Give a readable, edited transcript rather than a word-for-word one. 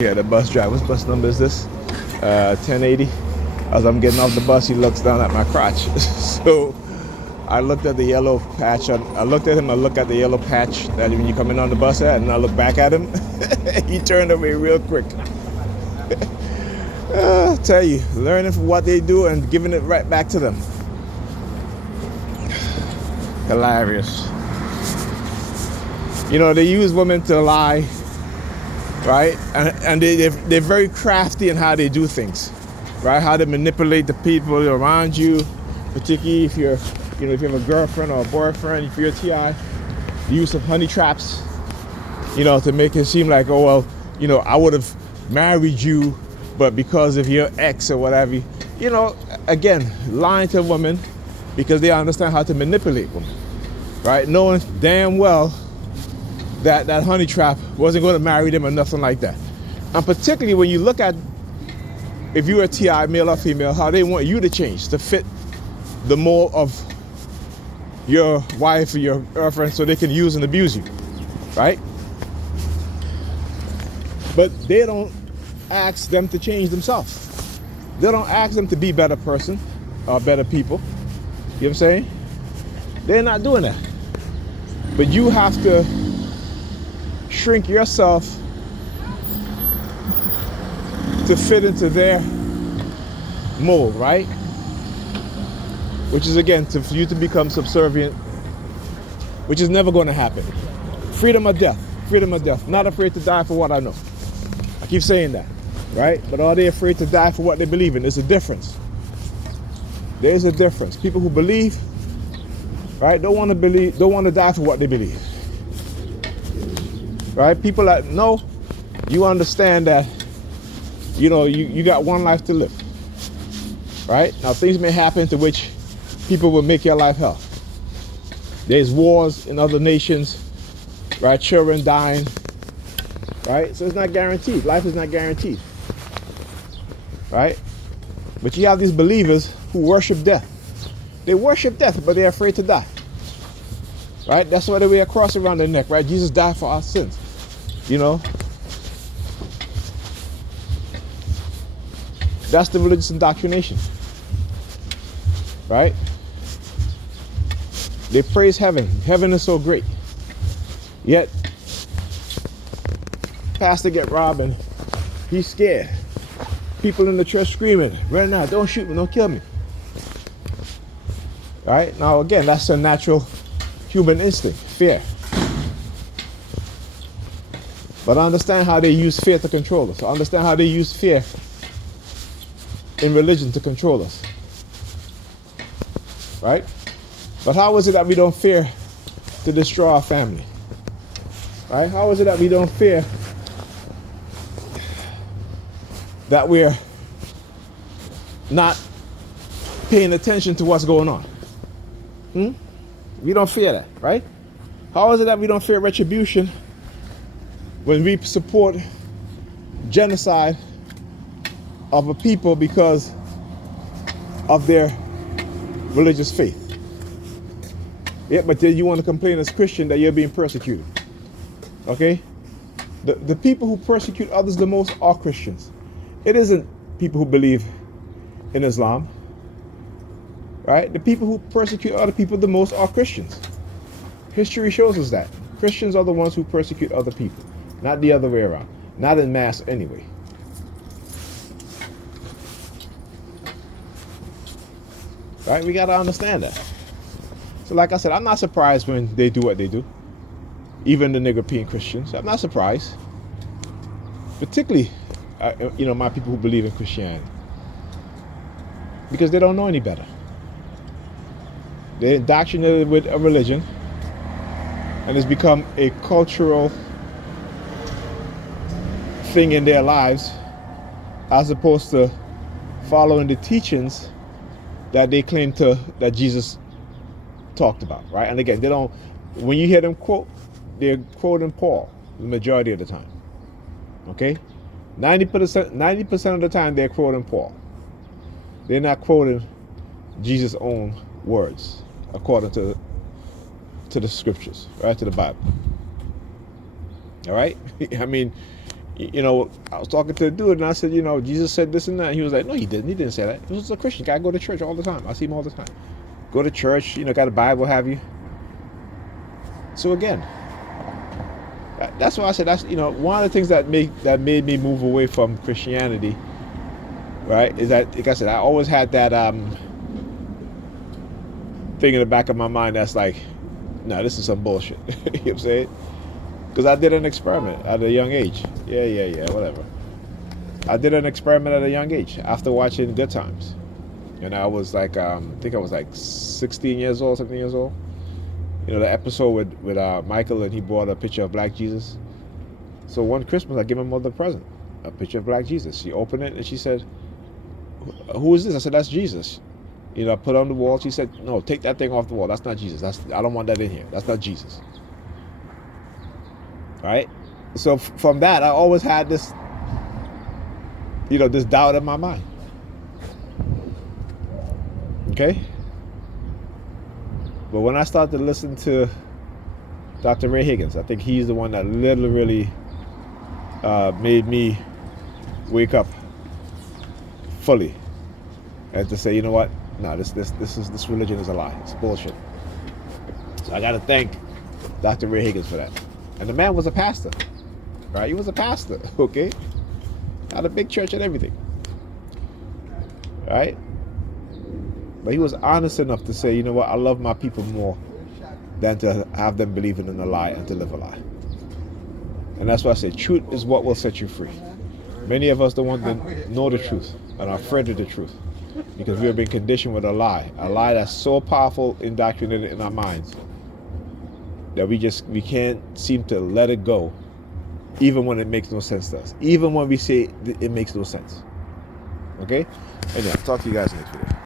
Yeah, the bus driver. Whose bus number is this? 1080. As I'm getting off the bus, he looks down at my crotch. So I looked at the yellow patch. I looked at him. I looked at the yellow patch that when you come in on the bus at, and I look back at him. He turned away real quick. I tell you, learning from what they do and giving it right back to them. Hilarious. You know, they use women to lie, right? And they're very crafty in how they do things, right? How they manipulate the people around you, particularly if you're, if you have a girlfriend or a boyfriend, if you're a TI, the use of honey traps, to make it seem like, oh, well, I would have married you, but because of your ex or whatever, again, lying to women because they understand how to manipulate women, right? Knowing damn well that honey trap wasn't going to marry them or nothing like that. And particularly when you look at, if you're a TI, male or female, how they want you to change to fit the mold of your wife or your girlfriend so they can use and abuse you, right? But they don't ask them to change themselves. They don't ask them to be a better person or better people. You know what I'm saying? They're not doing that. But you have to shrink yourself to fit into their mold, right? Which is, again, for you to become subservient, which is never going to happen. Freedom or death. Freedom or death. Not afraid to die for what I know. I keep saying that, right? But are they afraid to die for what they believe in? There's a difference. There's a difference. People who believe, right, don't want to die for what they believe. Right? People that know, you understand that, you got one life to live. Right? Now, things may happen to which people will make your life hell. There's wars in other nations, right? Children dying, right? So it's not guaranteed. Life is not guaranteed. Right? But you have these believers who worship death. They worship death, but they're afraid to die. Right? That's why they wear a cross around their neck, right? Jesus died for our sins. That's the religious indoctrination. Right? They praise heaven. Heaven is so great. Yet, pastor get robbed and he's scared. People in the church screaming, right now, don't shoot me, don't kill me. Right? Now, again, that's a natural human instinct, fear. But I understand how they use fear to control us. I understand how they use fear in religion to control us. Right? But how is it that we don't fear to destroy our family? Right? How is it that we don't fear that we're not paying attention to what's going on? We don't fear that, right? How is it that we don't fear retribution when we support genocide of a people because of their religious faith? Yeah, but then you want to complain as Christian that you're being persecuted. Okay? The people who persecute others the most are Christians. It isn't people who believe in Islam. Right? The people who persecute other people the most are Christians. History shows us that. Christians are the ones who persecute other people, not the other way around. Not in mass anyway. Right? We got to understand that. So like I said, I'm not surprised when they do what they do. Even the European Christians. I'm not surprised. Particularly, my people who believe in Christianity. Because they don't know any better. They're indoctrinated with a religion. And it's become a cultural thing in their lives, as opposed to following the teachings that they claim that Jesus talked about, right? And again, when you hear them quote, they're quoting Paul the majority of the time. Okay? 90% of the time they're quoting Paul. They're not quoting Jesus' own words according to the scriptures, right? To the Bible. All right? I mean, You know, I was talking to a dude and I said, you know, Jesus said this and that. And he was like, no, he didn't. He didn't say that. He was a Christian guy. Go to church all the time. I see him all the time. Go to church, you know, got a Bible, have you? So again, that's why I said that's, you know, one of the things that made me move away from Christianity, right, is that, like I said, I always had that thing in the back of my mind that's like, no, this is some bullshit. You know what I'm saying? Because I did an experiment at a young age. Yeah, whatever. I did an experiment at a young age after watching Good Times. And I was like, I think I was like 16 years old, 17 years old. You know, the episode with Michael, and he brought a picture of Black Jesus. So one Christmas, I gave my mother a present, a picture of Black Jesus. She opened it and she said, who is this? I said, that's Jesus. You know, I put it on the wall. She said, no, take that thing off the wall. That's not Jesus. I don't want that in here. That's not Jesus. Right? So from that, I always had this, you know, this doubt in my mind. Okay? But when I started to listen to Dr. Ray Higgins, I think he's the one that literally made me wake up fully and to say, you know what? No, this religion is a lie. It's bullshit. So I got to thank Dr. Ray Higgins for that. And the man was a pastor, right? He was a pastor, okay? Had a big church and everything, right? But he was honest enough to say, you know what? I love my people more than to have them believing in a lie and to live a lie. And that's why I say truth is what will set you free. Many of us don't want to know the truth and are afraid of the truth because we have been conditioned with a lie that's so powerful, indoctrinated in our minds that we can't seem to let it go, even when it makes no sense to us, even when we say it makes no sense. Okay? Anyway, I'll talk to you guys next video.